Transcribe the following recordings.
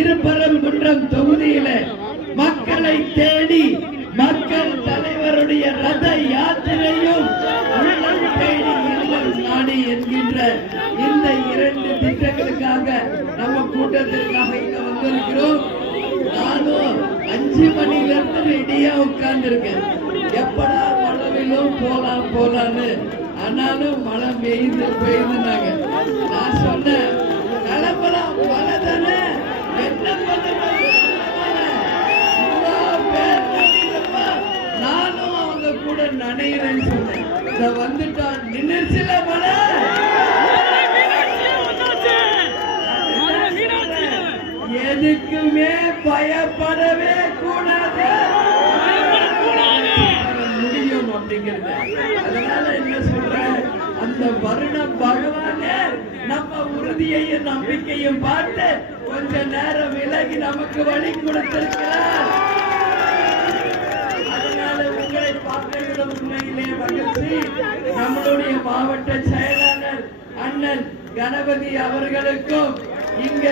திருப்பரங்குன்றம் தொகுதியிலே மக்களை தேடி மக்கள் தலைவருடைய ரத யாத்திரையும் உள்ளம் தேடி இல்லம் நாடி என்கின்ற இந்த இரண்டு திட்டங்களுக்காக நம்ம கூட்டத்திற்காக இங்க வந்திருக்கிறோம் நானும் அஞ்சு மணில இருந்து ரெடியா உட்கார்ந்துருக்கேன் எப்படா மழவிலும் போலாம் போலான்னு ஆனாலும் மழை பெய்யுது பெய்யுதுனாங்க நான் சொன்னேன் கிளம்பலாம் மழை தானே என்ன பண்ணுறது நானும் அவங்க கூட நனைகிறேன்னு சொன்னேன் இத வந்துட்டான் நின்னுச்சுல மழை எதுக்குமே பயப்படவே கூடாது முடியும் அப்படிங்கிறது அதனால என்ன சொல்றேன் அந்த வருண பகவானே நம்ம உறுதியையும் நம்பிக்கையும் பார்த்து கொஞ்ச நேரம் விலகி நமக்கு வழி கொடுத்திருக்கிறார். அதனால உங்களை பார்க்கிற உண்மையிலே மகிழ்ச்சி. நம்மளுடைய மாவட்ட செயலாளர் அண்ணன் கணபதி அவர்களுக்கும் இங்க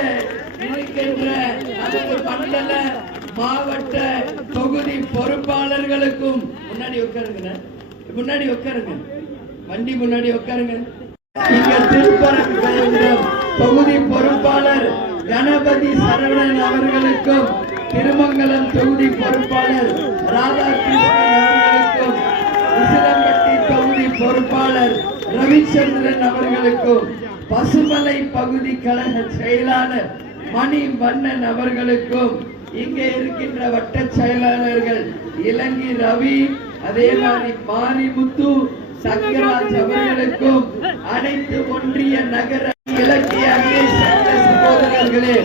இருக்கின்ற நமது மண்டல மாவட்ட தொகுதி பொறுப்பாளர்களுக்கும் முன்னாடி உட்காருங்க. முன்னாடி உட்காருங்க. வண்டி முன்னாடி உட்காருங்க. இங்க திருப்பரங்குன்றம் தொகுதி பொறுப்பாளர் கணபதி சரவணன் அவர்களுக்கும் திருமங்கலம் தொகுதி பொறுப்பாளர் ராதாகிருஷ்ணன் அவர்களுக்கும் உசிலம்பட்டி தொகுதி பொறுப்பாளர் ரவிச்சந்திரன் அவர்களுக்கும் பசுமலை பகுதி கழக செயலாளர் மணி வண்ணன் அவர்களுக்கும் இங்கே இருக்கின்ற வட்ட செயலாளர்கள் இலங்கை ரவி அதே மாதிரி மாரிமுத்து சங்கராஜ் அவர்களுக்கும் அனைத்து ஒன்றிய நகர இலக்கிய சகோதரர்களே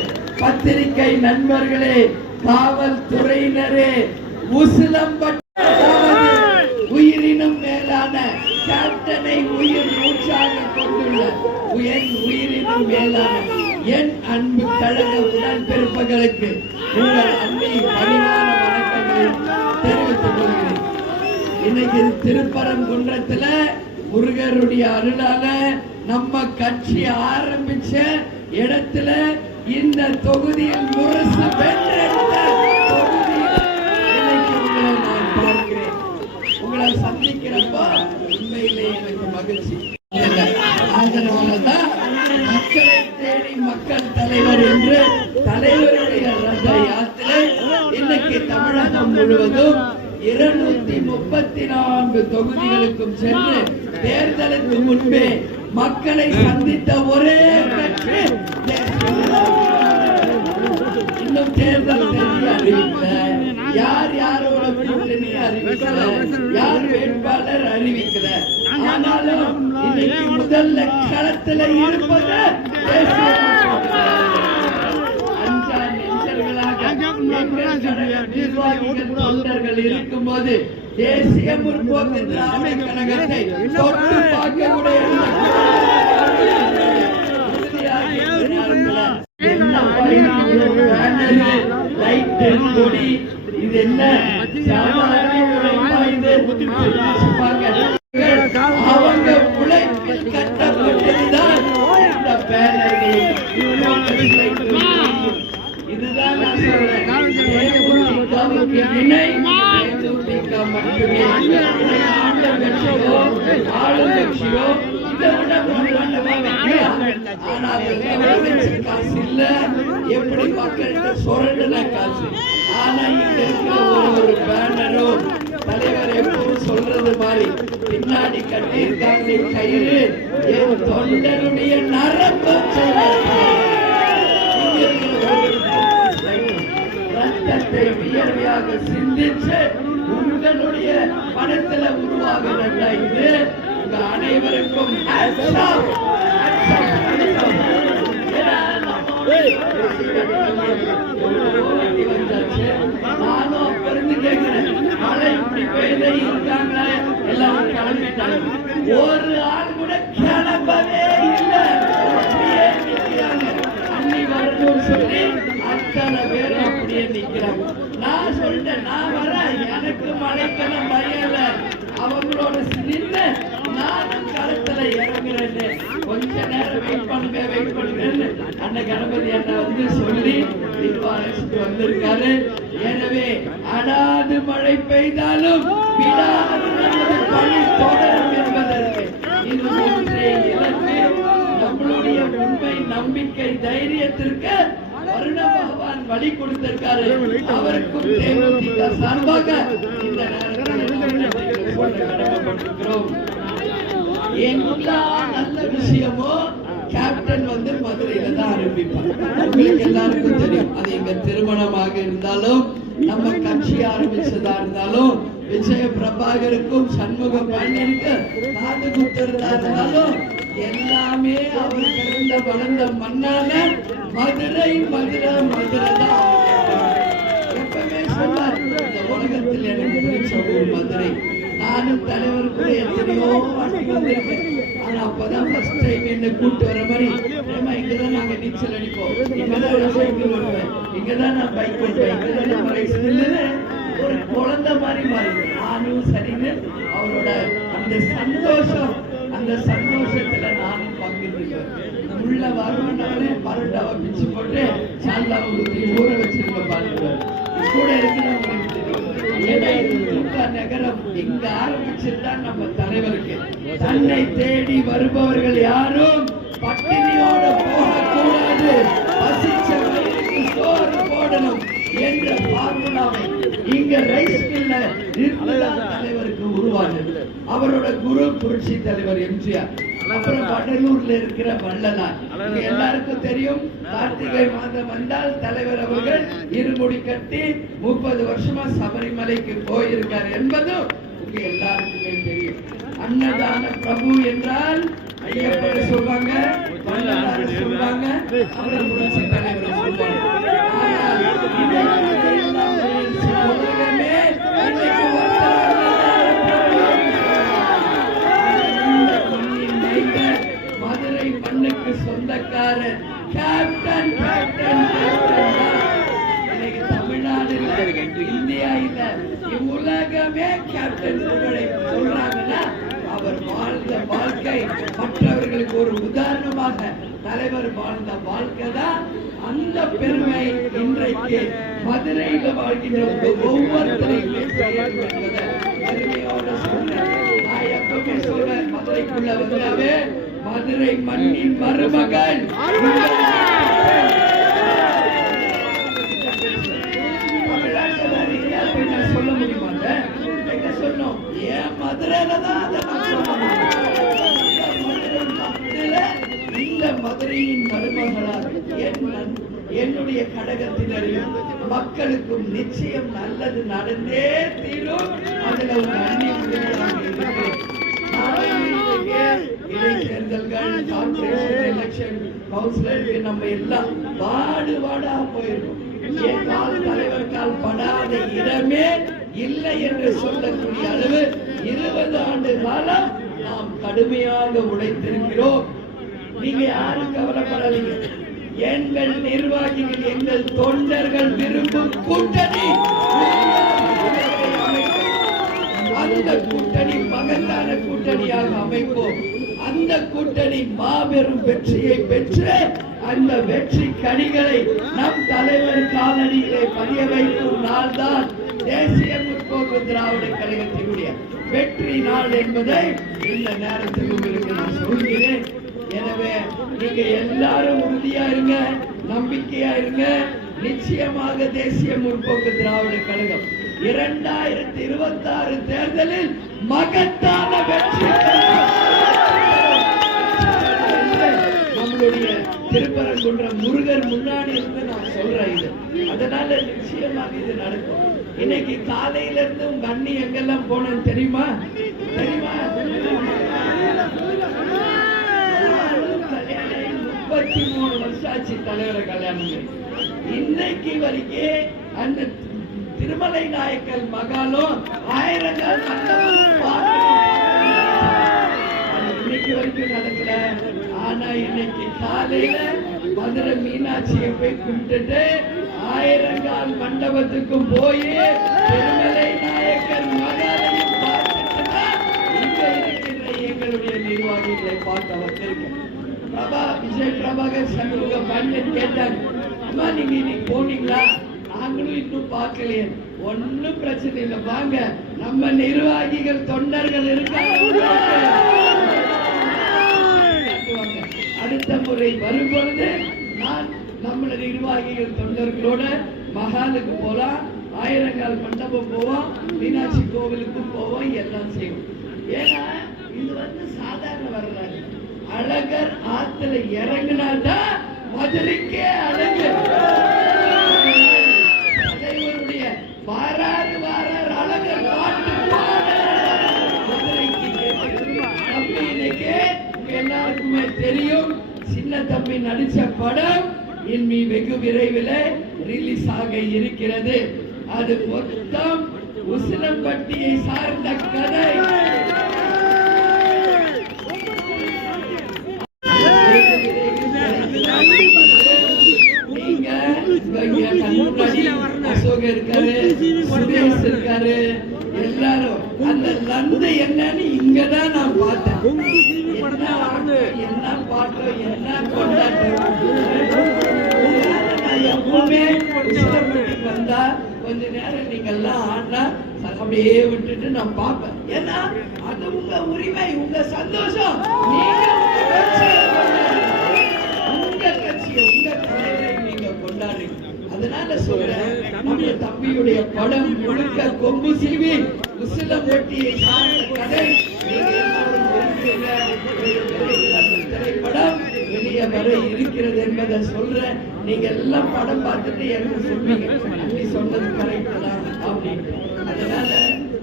பத்திரிகை நண்பர்களே காவல்துறையினரே உசிலம்பட்டாவது உயிரினும் மேலான கேப்டனை உயிர் மூச்சாக கொண்டுள்ள என் உயிரினும் மேலான என் அன்பு கழக உடன்பிறப்புகளுக்கு உங்கள் அன்பை பணிவான வணக்கங்களை தெரிவித்துக் கொள்கிறேன். இன்னைக்கு திருப்பரங்குன்றத்துல முருகருடைய அருளால நம்ம கட்சி ஆரம்பிச்ச இடத்துல இந்த தொகுதியில் முரசு பெற்றெடுத்த தொகுதியில் உங்களை நான் பார்க்கிறேன் உங்களை சந்திக்கிறப்ப உண்மையிலே எனக்கு மகிழ்ச்சி. அதனாலதான் மக்களை தேடி மக்கள் தலைவர் என்று தலைவருடைய ரத யாத்திரை இன்னைக்கு தமிழகம் முழுவதும் இருநூத்தி முப்பத்தி நான்கு தொகுதிகளுக்கும் சென்று தேர்தலுக்கு முன்பே மக்களை சந்தித்த ஒரே கட்சி. இன்னும் தேர்தல் அறிவிக்கல. யார் யாரோட கூட்டணி அறிவிக்கல? யார் வேட்பாளர் அறிவிக்கல? ஆனாலும் இன்னைக்கு முதல்ல களத்துல இருப்பது தேசிய முற்போக்கு அஞ்சா நெஞ்சர்களாக தொண்டர்கள் இருக்கும்போது தேசிய முற்போக்கு திராவிட கழகத்தை தொட்டு பார்க்க கூட என்ன லைட்டு கொடி இது என்ன சாதாரண உழைப்பா இது? வச்சிருப்பாங்க. அவங்க உழைப்பில் கட்டப்பட்டதுதான் இந்த பேனர்கள் இதுதான் நான் சொல்றேன் தேமுதிகவுக்கு இணை தேமுதிக மட்டுமே இதை ஆண்ட கட்சியோ ஆளும் கட்சியோ இதை விட பிரம்மாண்டமா வைக்கலாம் ஆனால் எல்லாம் வச்சு காசு இல்ல எப்படி மக்கள்கிட்ட சுரண்டுன காசு ஆனா இங்க இருக்கிற ஒரு பேனரும் தலைவர் எப்பவும் சொல்றது மாதிரி பின்னாடி கட்டியிருக்காங்க கயிறு என் தொண்டனுடைய ரத்தத்தை வியர்வையாக சிந்திச்சு உங்களுடைய பணத்துல உருவாக இது உங்க அனைவருக்கும் நானும் பெருந்து கேட்கிறேன். மழை இப்படி பெய்யுது, இருக்காங்களா? எல்லாரும் கிளம்பிட்டாங்க. ஒரு ஆள் கூட கிளம்பவே இல்லை அன்னி வரணும் சொல்லி அத்தனை நான் சொல்லிட்டேன் நான் வரேன். எனக்கு மழைக்கெல்லாம் பயம் அவங்களோட நின்று நானும் களத்துல இறங்குறேன்னு. கொஞ்ச நேரம் வெயிட் பண்ணுங்க வெயிட் பண்ணுங்கன்னு அண்ணன் கணபதி அண்ணன் வந்து சொல்லி வந்திருக்காரு. எனவே அடாது மழை பெய்தாலும் விடாது நமது பணி தொடரும் என்பதற்கு இது ஒன்றே இலக்கு. நம்மளுடைய உண்மை நம்பிக்கை தைரியத்திற்கு வருண பகவான் வழி கொடுத்திருக்காரு அவருக்கும் தேமுதிக சார்பாக இந்த நேரத்தில் நல்ல விஷயமும் கேப்டன் வந்து மதுரையில தான் ஆரம்பிப்பார் உங்களுக்கு எல்லாருக்கும் தெரியும் அது எங்க திருமணமாக இருந்தாலும் நம்ம கட்சி ஆரம்பிச்சதா இருந்தாலும் விஜய பிரபாகருக்கும் சண்முக பாண்டியனுக்கு காது குத்துறதா இருந்தாலும் எல்லாமே அவர் பிறந்த வளர்ந்த மண்ணான மதுரை மதுரை மதுரை தான். எப்பவுமே சொல்வார் இந்த உலகத்தில் எனக்கு பிடிச்ச ஒரு மதுரை. நானும் தலைவர் கூட எத்தனையோ வாட்டி வந்திருக்கேன். ஆனா அப்பதான் ஃபர்ஸ்ட் டைம் என்ன கூட்டு வர மாதிரி ஏமா இங்கதான் நாங்க நீச்சல் அடிப்போம். இங்கதான் நான் சைக்கிள் ஓட்டுவேன் இங்கதான் நான் பைக் ஓட்டுவேன். இங்கதான் நான் ரைஸ் மில்லுன்னு ஒரு குழந்தை மாதிரி மாறி நானும் சரின்னு அவரோட அந்த சந்தோஷம் அந்த சந்தோஷத்துல நானும் பங்கிருக்கேன் உள்ள வரணும்னாலே பரோட்டாவை பிச்சு போட்டு சால்லா ஊற்றி ஊற வச்சிருக்க பாருங்க. கூட இருக்கிறவங்களுக்கு ஏன்னா நகரம் இங்க ஆரம்பிச்சிருந்தா நம்ம தலைவருக்கு. தன்னை தேடி வருபவர்கள் யாரும் பட்டினியோட போகக்கூடாது. பசிச்ச வயிறுக்கு சோறு போடணும் என்ற பார்முலாவை இங்க ரைஸ் மில்ல இருந்துதான் தலைவருக்கு உருவானது. அவரோட குரு புரட்சி தலைவர் எம்ஜிஆர். அப்புறம் வடலூர்ல இருக்கிற வள்ளலார். இங்க எல்லாருக்கும் தெரியும். கார்த்திகை மாதம் வந்தால் தலைவர் அவர்கள் இருமுடி கட்டி முப்பது வருஷமா சபரிமலைக்கு போயிருக்கார் என்பதும் உங்க எல்லாருக்குமே தெரியும். அன்னதான பிரபு என்றால் ஐயப்பன் சொல்வாங்க வள்ளலார் சொல்வாங்க அப்புறம் புரட்சி தலைவர் சொல்வாங்க. சொல்றாரு கேப்டன் கேப்டன் கேப்டன் இன்னைக்கு தமிழ்நாடு இல்ல, இந்தியா இல்ல உலகமே கேப்டன் புகழை சொல்றாங்கன்னா அவர் வாழ்ந்த வாழ்க்கை மற்றவர்களுக்கு ஒரு உதாரணமாக தலைவர் வாழ்ந்த வாழ்க்கை தான். அந்த பெருமை இன்றைக்கு மதுரையில வாழ்கின்ற ஒவ்வொருத்தரையும் பெருமையோட சொல்றேன் நான் எப்பவுமே சொல்றேன் மதுரைக்குள்ள வந்தாவே மதுரை மண்ணின் மருமகள் சொல்ல முடியுமா சொன்னோம் ஏன் மதுரையில தான் இந்த மதுரை மதுரையின் மருமகளால் என் நன்- என்னுடைய கடகத்தினரையும் மக்களுக்கும் நிச்சயம் நல்லது நடந்தே தீரும் அதுல ஒரு அந்நிய இடைத்தேர்தல்கள் கார்ப்பரேஷன் கவுன்சிலருக்கு நம்ம எல்லாம் பாடு பாடா போயிருக்கோம் கால் தலைவர் கால் படாத இடமே இல்லை என்று சொல்லக்கூடிய அளவு இருபது ஆண்டு காலம் நாம் கடுமையாக உழைத்திருக்கிறோம் நீங்க யாரும் கவலைப்படாதீங்க. எங்கள் நிர்வாகிகள் எங்கள் தொண்டர்கள் விரும்பும் கூட்டணி. அந்த கூட்டணி மகத்தான கூட்டணியாக அமைப்போம். அந்த கூட்டணி மாபெரும் வெற்றியை பெற்று அந்த வெற்றி கனிகளை நம் தலைவர் காலடியிலே பதிய வைக்கும் நாள்தான் தேசிய முற்போக்கு திராவிட கழகத்தினுடைய வெற்றி நாள் என்பதை இந்த நேரத்தில் உங்களுக்கு நான் சொல்கிறேன். எனவே நீங்க எல்லாரும் உறுதியா இருங்க நம்பிக்கையா இருங்க. நிச்சயமாக தேசிய முற்போக்கு திராவிட கழகம் இரண்டாயிரத்தி இருபத்தி ஆறு தேர்தலில் மகத்தான வெற்றி நம்மளுடைய கொன்ற முருகர் முன்னாடி இருந்து நான் சொல்றேன் இது. அதனால நிச்சயமாக இது நடக்கும். இன்னைக்கு காலையில இருந்து உங்க அண்ணி எங்கெல்லாம் போனேன்னு தெரியுமா? தெரியுமா? முப்பத்தி மூணு வருஷம் ஆச்சு தலைவரை கல்யாணம் இன்னைக்கு வரைக்கும் அந்த திருமலை நாயக்கர் மகாலும் ஆயிரங்கள் இன்னைக்கு வரைக்கும் நடக்கல. ஆனா இன்னைக்கு காலையில மதுரை மீனாட்சியை போய் கும்பிட்டுட்டு ஆயிரங்கால் மண்டபத்துக்கு போய் திருமலை நாயக்கர் மகாலையும் எங்களுடைய நிர்வாகிகளை பார்க்க வந்திருக்கேன். பிரபா விஜய் பிரபாகர் சண்முக பண்டிட் கேட்டாங்க அம்மா நீங்க இன்னைக்கு போனீங்களா? நாங்களும் இன்னும் பார்க்கலையே. ஒன்றும் பிரச்சனை இல்லை. வாங்க நம்ம நிர்வாகிகள் தொண்டர்கள் இருக்காங்க. அடுத்த முறை வரும் பொழுது நான் நம்மள நிர்வாகிகள் தொண்டர்களோட மகாலுக்கு போலாம் ஆயிரங்கால் மண்டபம் போவோம் மீனாட்சி கோவிலுக்கு போவோம் எல்லாம் செய்வோம். ஏன்னா இது வந்து சாதாரண வரலாறு. அழகர் ஆத்துல இறங்கினாதான் மதுரைக்கே அழகு. தெரியும். சின்ன தம்பி நடிச்ச படம் இனி வெகு விரைவில் ரிலீஸ் ஆக இருக்கிறது. அது மொத்தம் உசிலம்பட்டியை சார்ந்த கதை. நீங்க அசோக் இருக்காரு சுரேஷ் இருக்காரு எல்லாரும். அந்த நந்தை என்னன்னு இங்கதான் நான் பார்த்தேன். என்ன பாட்டு என்ன கொண்டாட்டம் நான் எப்பவுமே உசிலம்பட்டிக்கு வந்தா கொஞ்ச நேரம் நீங்க எல்லாம் ஆடினா அப்படியே விட்டுட்டு நான் பார்ப்பேன் ஏன்னா அது உங்க உரிமை உங்க சந்தோஷம் நீங்க உங்க கட்சியை உங்க தலைவரை நீங்க கொண்டாடுறீங்க அதனால சொல்றேன் நம்ம தம்பியுடைய படம் முழுக்க கொம்பு சிறுவி உசில வெட்டியை சார்ந்த கதை நீங்க எல்லாரும் இருக்கிறீங்க. அந்த திரைப்படம் வெளியே வர இருக்கிறது என்பதை சொல்றேன் நீங்க எல்லாம் படம் பார்த்துட்டு எனக்கு சொல்வீங்க நீ சொன்னது கரெக்ட் தான் அப்படின்னு. அதனால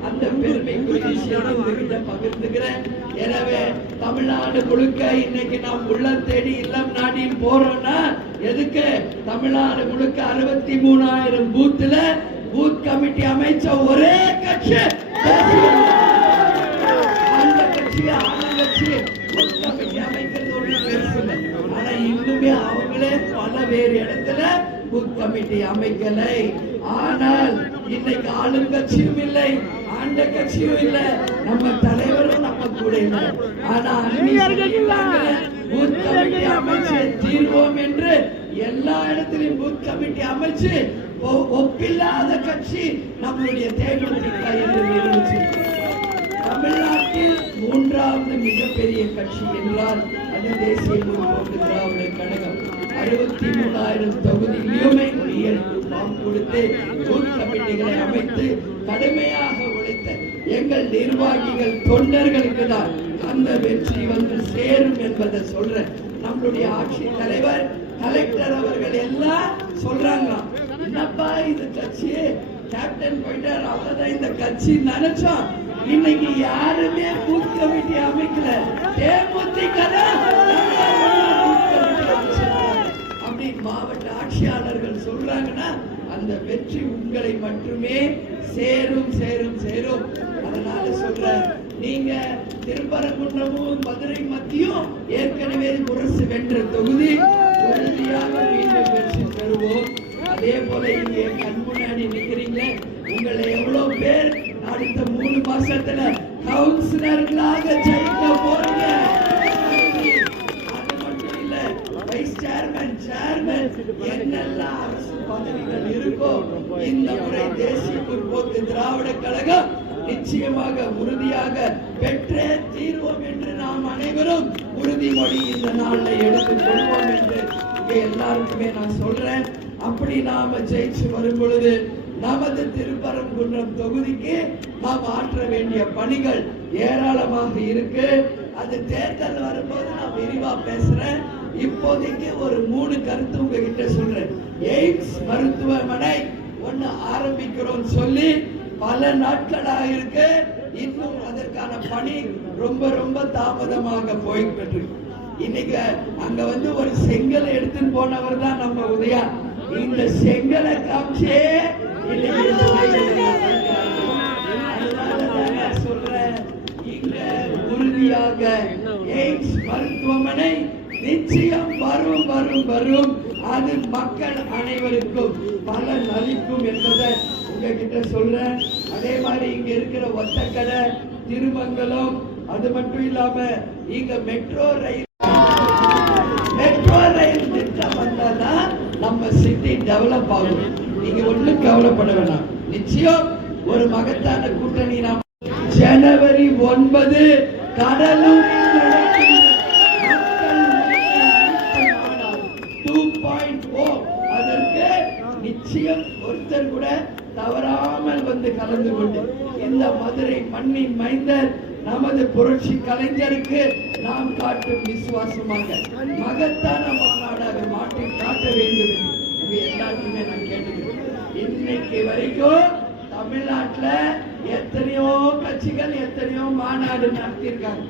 அந்த பெருமைக்குரிய விஷயத்தை உங்ககிட்ட பகிர்ந்துக்கிறேன். எனவே தமிழ்நாடு முழுக்க இன்னைக்கு நாம் உள்ளம் தேடி இல்லம் நாடி போறோம்னா எதுக்கு? தமிழ்நாடு முழுக்க அறுபத்தி மூணாயிரம் பூத்துல பூத் கமிட்டி அமைச்ச ஒரே கட்சி. வேறு இடத்துல பூத் கமிட்டி அமைக்கலை. ஆனால் இன்னைக்கு ஆளுங்கட்சியும் இல்லை ஆண்ட கட்சியும் இல்லை. நம்ம தலைவரும் நம்ம கூட இல்லை. ஆனா பூத் கமிட்டி அமைச்சு தீர்வோம் என்று எல்லா இடத்திலும் பூத் கமிட்டி அமைச்சு ஒ- ஒப்பில்லாத கட்சி நம்மளுடைய தேமுதிக என்று நிரூபிச்சிருக்கிறது தமிழ்நாட்டில் மூன்றாவது மிகப்பெரிய கட்சி என்றால் அது தேசிய முற்போக்கு திராவிட கழகம். அறுபத்தி மூணாயிரம் தொகுதியிலுமே கையெழுத்து பாம் கொடுத்து பூத் கமிட்டிகளை அமைத்து கடுமையாக உழைத்த எங்கள் நிர்வாகிகள் தொண்டர்களுக்கு தான் அந்த வெற்றி வந்து சேரும் என்பதை சொல்றேன் நம்மளுடைய ஆட்சி தலைவர் கலெக்டர் அவர்கள் எல்லாம் சொல்றாங்களாம். என்னப்பா இது கட்சி? கேப்டன் போயிட்டார் அவ்வளவுதான். இந்த கட்சி நினைச்சோம். இன்னைக்கு யாருமே பூத் கமிட்டி அமைக்கல. தேமுதிக தான் பூத் கமிட்டி அமைச்சிருக்காங்க. அப்படி மாவட்ட ஆட்சியாளர்கள் சொல்றாங்கன்னா அந்த வெற்றி உங்களை மட்டுமே சேரும் சேரும் சேரும். அதனால சொல்ற நீங்க திருப்பரங்குன்றமும் மதுரை மத்தியும் ஏற்கனவே முரசு வென்ற தொகுதி உறுதியாக மீண்டும் வெற்றி பெறுவோம். அதே போல இங்கே கண் முன்னாடி நிக்கிறீங்க உங்களை எவ்வளவு பேர் அடுத்த மூணு மாசத்துல கவுன்சிலர்களாக ஜெயிக்க போறீங்க அது மட்டும் இல்ல வைஸ் சேர்மன் சேர்மன் என்னெல்லாம் அரசு பதவிகள் இருக்கோ இந்த முறை தேசிய முற்போக்கு திராவிட கழகம் நிச்சயமாக உறுதியாக பெற்றே தீர்வோம் என்று நாம் அனைவரும் உறுதிமொழி இந்த நாள்ல எடுத்துக் கொள்வோம் என்று எல்லாருக்குமே நான் சொல்றேன். அப்படி நாம ஜெயிச்சு வரும் பொழுது நமது திருப்பரங்குன்றம் தொகுதிக்கு நாம் ஆற்ற வேண்டிய பணிகள் ஏராளமாக இருக்கு. அது தேர்தல் வரும்போது நான் விரிவா பேசுறேன். இப்போதைக்கு ஒரு மூணு கருத்து உங்ககிட்ட சொல்றேன். எய்ம்ஸ் மருத்துவமனை ஒண்ணு ஆரம்பிக்கிறோம் சொல்லி பல நாட்களாக இருக்கு. இன்னும் அதற்கான பணி ரொம்ப ரொம்ப தாமதமாக போய்கிட்டு இன்னைக்கு அங்க வந்து ஒரு செங்கலை எடுத்துன்னு போனவர் தான் நம்ம உதயா. இந்த செங்கலை காமிச்சே இன்னைக்கு இந்த உதயநிதி அதனாலதான் நான் சொல்றேன் இங்க உறுதியாக எய்ம்ஸ் மருத்துவமனை நிச்சயம் வரும் வரும் வரும். அது மக்கள் அனைவருக்கும் பலன் அளிக்கும் என்பதை உங்ககிட்ட சொல்றேன். அதே மாதிரி இங்க இருக்கிற ஒத்தக்கடை திருமங்கலம் அது மட்டும் இல்லாம இங்க மெட்ரோ ரயில் மெட்ரோ ரயில் திட்டம் வந்தாதான் நம்ம சிட்டி டெவலப் ஆகும். நீங்க ஒண்ணும் கவலைப்பட வேணாம். நிச்சயம் ஒரு மகத்தான கூட்டணி நாம் ஜனவரி ஒன்பது கடலூரில் டூ பாயிண்ட் அதற்கு நிச்சயம் ஒருத்தர் கூட தவறாமல் வந்து கலந்து கொண்டு இந்த மதுரை மண்ணின் மைந்தர் நமது புரட்சி கலைஞருக்கு நாம் காட்டும் விசுவாசமாக மகத்தான மாநாடாக மாற்றி காட்ட வேண்டும் என்று. எல்லாருக்குமே நான் கேட்டுக்கிறேன். இன்னைக்கு வரைக்கும் தமிழ்நாட்டில் எத்தனையோ கட்சிகள் எத்தனையோ மாநாடு நடத்தியிருக்காங்க.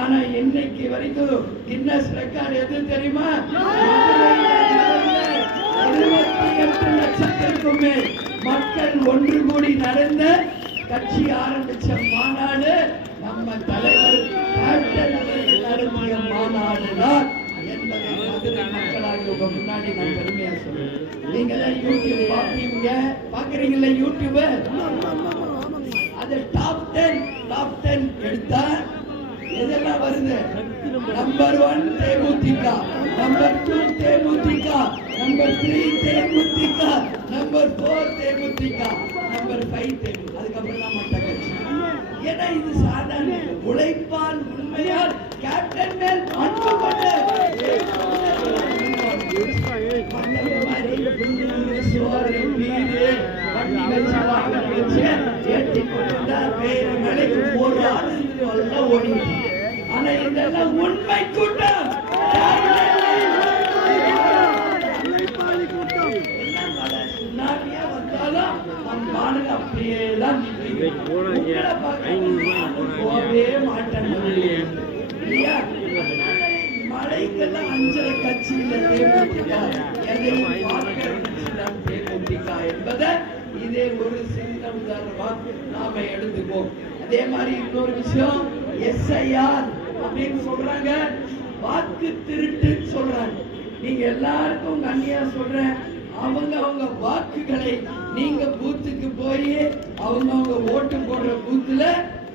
ஆனா இன்னைக்கு வரைக்கும் கின்னஸ் ரெக்கார்டு எது தெரியுமா? இருபத்தி எட்டு லட்சத்திற்கும் மேல் மக்கள் ஒன்று கூடி நடந்த கட்சி ஆரம்பிச்ச மாநாடு நம்ம தலைவர் கேப்டன் அவர்கள் நடத்திய மாநாடு தான் என்பதை மதுரை மக்களாகி உங்க முன்னாடி நான் பெருமையா சொல்றேன். நீங்க தான் யூடியூப் பாப்பீங்க. பாக்குறீங்களா YouTube? Top ten top ten எடுத்தா எதெல்லாம் வருது? Number one DMDK number two DMDK number three DMDK number four DMDK number five Temu அதுக்கப்புறம் தான் மற்ற கட்சி. ஏன்னா இது சாதாரண உழைப்பால் உண்மையால் கேப்டன் மேல் அன்பு கொண்டு மண்டப மாதிரி சோறு வீடு வண்டி வச்சு வாகனம் வச்சு ஏற்றி கொண்டு வேறு ஒரு ஆள் ஆனா இதெல்லாம் உண்மை கூட்டம் அப்படியே தான் போகவே மாட்டேன் இல்லையா? மழைக்கெல்லாம் அஞ்சரை கட்சியில் எதையும் பார்க்க இதே ஒரு சின்ன உதாரணமா நாம எடுத்துப்போம் அதே மாதிரி இன்னொரு விஷயம் எஸ்ஐஆர் அப்படின்னு சொல்றாங்க. வாக்கு திருட்டுன்னு சொல்றாங்க. நீங்க எல்லாருக்கும் உங்க அண்ணியா சொல்றேன். அவங்க அவங்க வாக்குகளை நீங்க பூத்துக்கு போய் அவங்க அவங்க ஓட்டு போடுற பூத்துல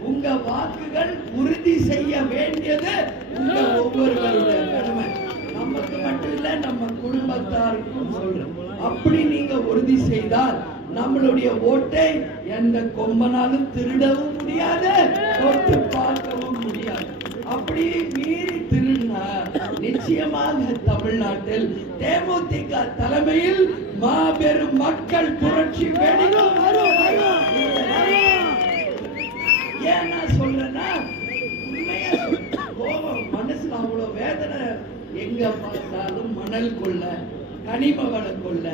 உங்க வாக்குகள் உறுதி செய்ய வேண்டியது உங்க ஒவ்வொருவருடைய கடமை. நமக்கு மட்டும் இல்ல நம்ம குடும்பத்தாருக்கும் சொல்றோம் அப்படி நீங்க உறுதி செய்தால் நம்மளுடைய ஓட்டை எந்த கொம்பனாலும் திருடவும் முடியாது தொட்டு பார்க்கவும் முடியாது. அப்படி மீறி திருடினா நிச்சயமாக தமிழ்நாட்டில் தேமுதிக தலைமையில் மாபெரும் மக்கள் புரட்சி வரும். ஏன் நான் சொல்றேன்னா உண்மையா கோபம் மனசுல அவ்வளவு வேதனை. எங்க பார்த்தாலும் மணல் கொள்ள கனிம வள கொள்ள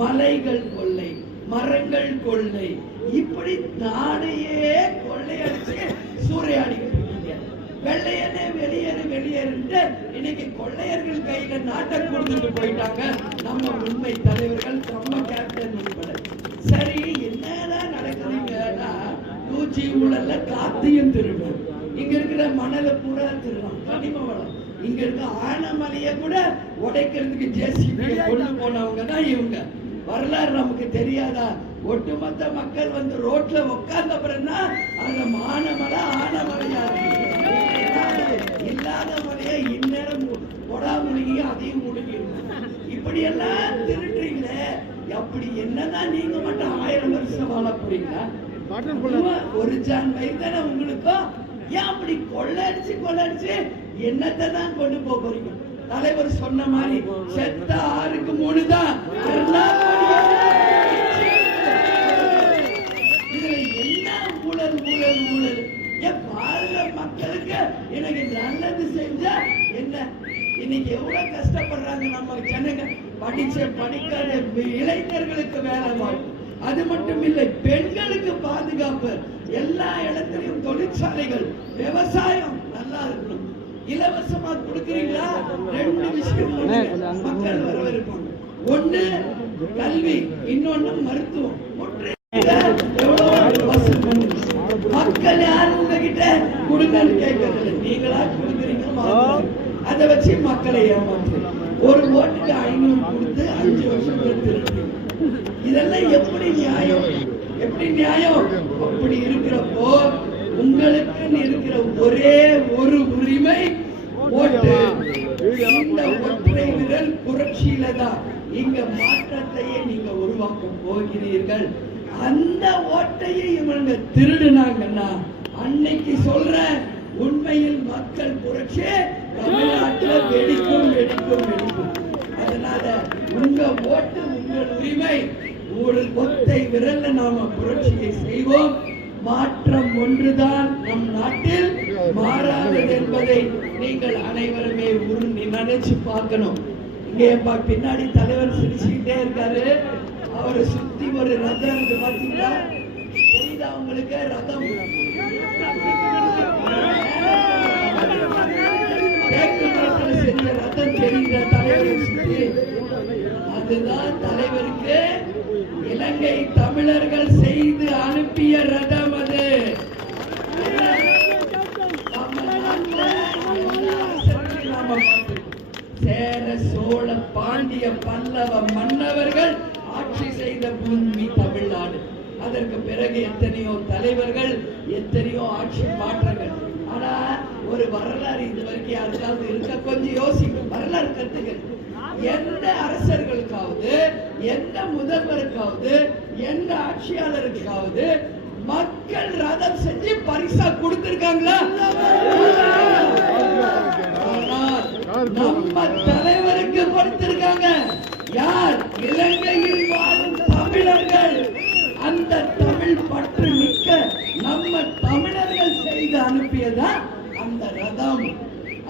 மலைகள் கொள்ளை மரங்கள் கொள்ளை. இப்படி தானையே கொள்ளையடிச்சு சூறையாடிக்கிட்டு இருக்கீங்க. வெள்ளையனே வெளியேறு வெளியேறுன்ட்டு இன்னைக்கு கொள்ளையர்கள் கையில நாட்டை கொடுத்துட்டு போயிட்டாங்க. நம்ம உண்மை தலைவர்கள் நம்ம கேப்டன் உட்பட. சரி என்னதான் நடக்குதுங்கன்னா பூச்சி ஊழல்ல காத்தையும் திருடும் இங்க இருக்கிற மணலை பூரா திருடும் கனிம வளம். இங்க இருக்க ஆனமலையை கூட உடைக்கிறதுக்கு ஜேசிபி கொண்டு போனவங்க தான் இவங்க. வரலாறு நமக்கு தெரியாதா? ஒட்டுமொத்த மக்கள் வந்து ரோட்ல உட்கார்ந்த பிறகுனா அந்த மானமலை ஆனமலையா இல்லாத மலையை இந்நேரம் கொடா முழுகி அதையும் முழுகிடும் இப்படி எல்லாம் திருடுறீங்களே அப்படி என்னதான் நீங்க மட்டும் ஆயிரம் வருஷம் வாழ போறீங்களா ஒரு ஜான் வயதான உங்களுக்கும்? ஏன் அப்படி கொள்ளடிச்சு கொள்ளடிச்சு என்னத்தை தான் கொண்டு போக போறீங்க? தலைவர் சொன்ன மாதிரி செத்த ஆறுக்கு மூணு தான். இதுல என்ன ஊழல் ஊழல் ஊழல்? ஏன் வாழ்ற மக்களுக்கு எனக்கு நல்லது செஞ்சா என்ன? இன்னைக்கு எவ்வளவு கஷ்டப்படுறாங்க நம்ம ஜனங்க? படிச்ச படிக்காத இளைஞர்களுக்கு வேலை வாய்ப்பு. அது மட்டும் இல்லை பெண்களுக்கு பாதுகாப்பு. எல்லா இடத்துலயும் தொழிற்சாலைகள் விவசாயம் நல்லா இருக்கணும். இலவசமா கொடுக்குறீங்களா? ரெண்டு விஷயம். மக்கள் வரவேற்பாங்க ஒண்ணு கல்வி. இன்னொன்னு மருத்துவம். மக்கள் யாரும் உங்ககிட்ட கொடுங்கன்னு கேட்கறதில்ல. நீங்களா கொடுக்குறீங்க. அதை வச்சு மக்களை ஏமாற்று ஒரு ஓட்டுக்கு ஐநூறு கொடுத்து அஞ்சு திருப்பி இதெல்லாம் எப்படி நியாயம்? எப்படி நியாயம்? அப்படி இருக்கிறப்போ உங்களுக்கு இருக்கிற ஒரே ஒரு உரிமை ஓட்டு. இந்த ஒற்றை விரல் புரட்சியில தான். இங்க மாற்றத்தையே நீங்க உருவாக்க போகிறீர்கள். அந்த ஓட்டையை இவங்க திருடுனாங்கன்னா அன்னைக்கு சொல்ற உண்மையில் மக்கள் புரட்சி தமிழ்நாட்டுல வெடிக்கும் வெடிக்கும் வெடிக்கும். அதனால உங்க ஓட்டு உங்கள் உரிமை ஒரு ஒத்தை விரல்ல நாம புரட்சியை செய்வோம். மாற்றம் ஒன்றுதான் நம் நாட்டில் மாறாதது என்பதை நீங்கள் அனைவருமே உருண்டி நினைச்சு பார்க்கணும். இங்கே பின்னாடி தலைவர் சிரிச்சுக்கிட்டே இருக்காரு. அவரை சுத்தி ஒரு ரதம் இருக்கு பாத்தீங்களா? தெரியுதா உங்களுக்கு? ரதம். செஞ்ச ரதம் தெரியுதா தலைவரை சுற்றி அதுதான் தலைவருக்கு இலங்கை தமிழர்கள் செய்து அனுப்பிய ரதம் அது நம்ம நாட்டுல எல்லா அரசர்களையும் நாம பார்த்திருக்கோம். சேர சோழ பாண்டிய பல்லவ மன்னவர்கள் ஆட்சி செய்த பூமி தமிழ்நாடு. அதற்கு பிறகு எத்தனையோ தலைவர்கள் எத்தனையோ ஆட்சி மாற்றங்கள். ஆனா ஒரு வரலாறு இது வரைக்கும் யாருக்காவது இருக்க கொஞ்சம் யோசிக்கும் வரலாறு கத்துக்கள் எந்த அரசர்களுக்காவது எந்த முதல்வருக்காவது எந்த ஆட்சியாளருக்காவது மக்கள் ரதம் செஞ்சு பரிசா கொடுத்திருக்காங்களா? நம்ம கொடுத்திருக்காங்க யார்? இலங்கையில் வாழும் தமிழர்கள். அந்த தமிழ் பற்று மிக்க நம்ம தமிழர்கள் செய்து அனுப்பியதான் அந்த ரதம்.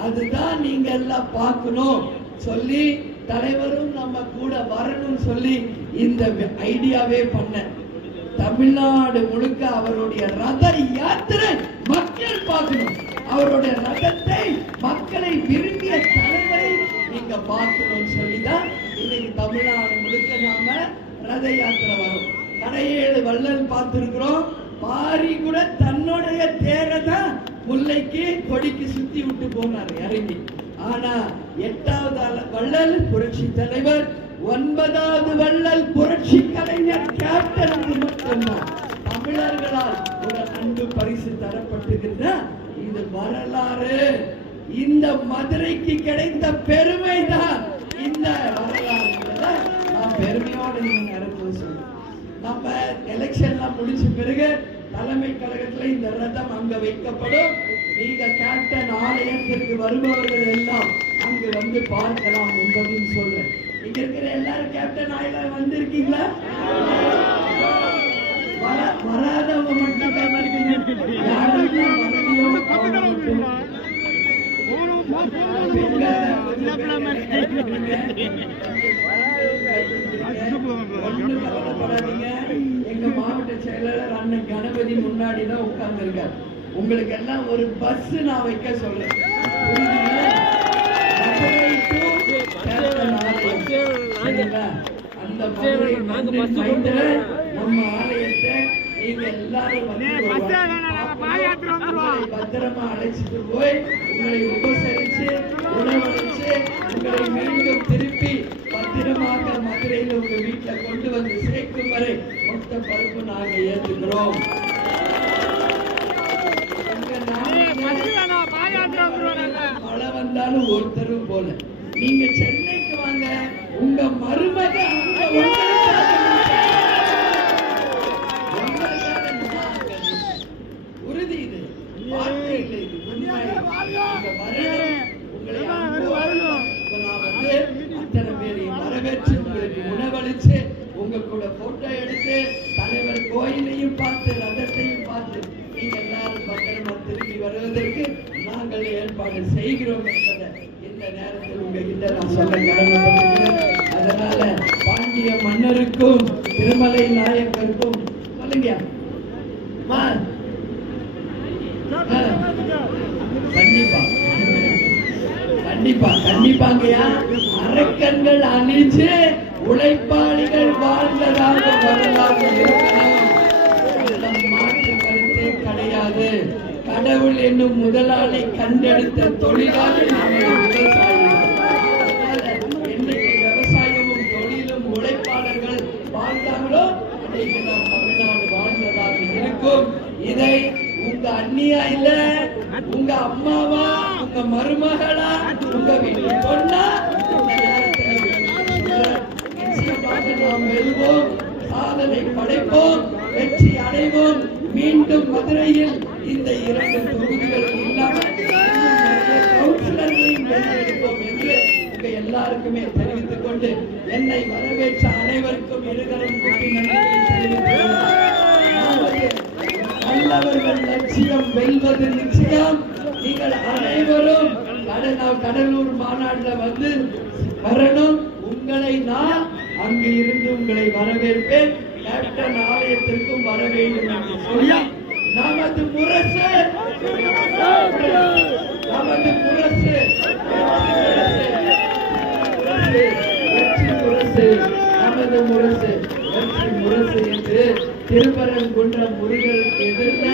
அதுதான் நீங்க எல்லாம் பார்க்கணும். சொல்லி தலைவரும் நம்ம கூட வரணும் சொல்லி இந்த ஐடியாவே பண்ணேன். தமிழ்நாடு முழுக்க அவருடைய ரத யாத்திரை மக்கள் பார்க்கணும். அவருடைய ரதத்தை மக்களை விரும்பிய தலைவரை பார்க்கணும்னு சொல்லி தான் இன்னைக்கு தமிழ்நாடு முழுக்க நாம ரத யாத்திரை வரும். கடையேழு வள்ளல் பார்த்துருக்குறோம். பாரி கூட தன்னுடைய தேரை தான் முல்லைக்கு கொடிக்கு சுத்தி விட்டு போனார் இறங்கி. ஆனா எட்டாவது வள்ளல் புரட்சி தலைவர் ஒன்பதாவது வள்ளல் புரட்சி கலைஞர் கேப்டன் மட்டும்தான். தமிழர்களால் ஒரு அன்பு பரிசு தரப்பட்டிருக்கிறதா? இது வரலாறு. இந்த மதுரைக்கு கிடைத்த பெருமை தான் இந்த நான் பெருமையோடு நீங்க நிரப்பு நம்ம எலெக்ஷன்லாம் முடிச்ச பிறகு தலைமை கழகத்துல இந்த ரதம் அங்க வைக்கப்படும். நீங்க கேப்டன் ஆலயத்திற்கு வருபவர்கள் எல்லாம் அங்கு வந்து பார்க்கலாம் என்பதையும் சொல்றேன். இங்க இருக்கிற எல்லாரும் கேப்டன் ஆலயம் வந்திருக்கீங்களா? வராதவங்க மட்டும் கை தூக்குங்க. வரலையோ அவங்க மட்டும் பெண்கள் கொஞ்சம் பேர் கை தூக்குங்க. ஒண்ணும் கவலைப்படாதீங்க. எங்க மாவட்ட செயலாளர் அண்ணன் கணபதி முன்னாடி தான் உட்கார்ந்து உங்களுக்கு எல்லாம் ஒரு பஸ் நான் வைக்க சொல்றேன்? அந்த நம்ம ஆலயத்தை நீங்க எல்லாரும் பத்திரமா அழைச்சிட்டு போய் உங்களை உபசரிச்சு உணவளிச்சு உங்களை மீண்டும் திருப்பி பத்திரமாக மதுரையில உங்க வீட்டுல கொண்டு வந்து சேர்க்கும் வரை மொத்த பருப்பு நாங்க நாம மழை வந்தாலும் ஒருத்தரும் போல. நீங்க சென்னைக்கு வாங்க உங்க மருமக அங்க உங்களுக்காக நான் அங்க நிற்பேன். உறுதி இது வார்த்தை இல்லை இது உண்மை இங்க வரணும் உங்களை அன்போடு இப்ப நான் வந்து அத்தனை பேரையும் வரவேற்று உங்களுக்கு உணவளிச்சு உங்க கூட போட்டோ எடுத்து தலைவர் கோயிலையும் பார்த்து ரதத்தையும் பார்த்து நீங்க எல்லாரும் பத்திரமா திரும்பி வருவதற்கு நாங்கள் ஏற்பாடு செய்கிறோம் என்பதை இந்த நேரத்தில் உங்ககிட்ட நான் சொல்ல கடமைப்பட்டிருக்கிறேன் அதனால பாண்டிய மன்னருக்கும் திருமலை நாயக்கருக்கும் சொல்லுங்க ஆ. ஆ. கண்டிப்பா கண்டிப்பா கண்டிப்பாங்கய்யா அரக்கன்கள் அணிஞ்சு உழைப்பாளிகள் வாழ்ந்ததாக வரலாறு மாற்று கருத்தே கிடையாது. கடவுள் என்னும் முதலாளி கண்டெடுத்த தொழிலாளி நம்முடைய விவசாயிகள் விவசாயமும் தொழிலும் உழைப்பாளர்கள் வாழ்ந்தாங்களோ நாம் தமிழ்நாடு வாழ்ந்ததாக இருக்கும். இதை உங்க அண்ணியா இல்ல உங்க அம்மாவா உங்க மருமகளா உங்க வீட்டு பொண்ணா இந்த நேரத்துல உங்களுக்கு சொல்றேன். நிச்சயமாக நாம் வெல்வோம் சாதனை படைப்போம் வெற்றி அடைவோம். மீண்டும் மதுரையில் இந்த இரண்டு தொகுதிகள் இல்லாமல் கவுன்சிலர்களையும் என்று உங்க எல்லாருக்குமே தெரிவித்துக் கொண்டு என்னை வரவேற்ற அனைவருக்கும் இருகரம் கூப்பி நன்றிகளை நல்லவர்கள் லட்சியம் வெல்வது நிச்சயம். நீங்கள் அனைவரும் கடலூர் கடலூர் வந்து வரணும். உங்களை நான் அங்கு இருந்து உங்களை வரவேற்பேன். கேப்டன் ஆலயத்திற்கும் வர வேண்டும் என்று சொல்லி நமது முரசு நமது முரசு முரசு, வெற்றி நமது முரசு வெற்றி முரசு என்று திருப்பரங்குன்றம் முருகனுக்கு எதிர்த்த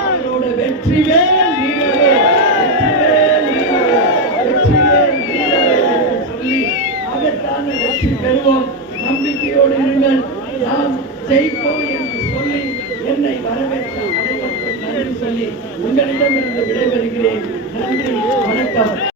அவரோட வெற்றிவேல் வீரவே வெற்றிவேல் வீரவே வெற்றிவேல் வீரவே என்று சொல்லி மகத்தான வெற்றி பெறுவோம் நம்பிக்கையோடு இருங்கள். நாம் ஜெயிப்போம் என்று சொல்லி என்னை வரவேற்ற அனைவருக்கும் நன்றி சொல்லி உங்களிடமிருந்து விடைபெறுகிறேன். நன்றி வணக்கம்.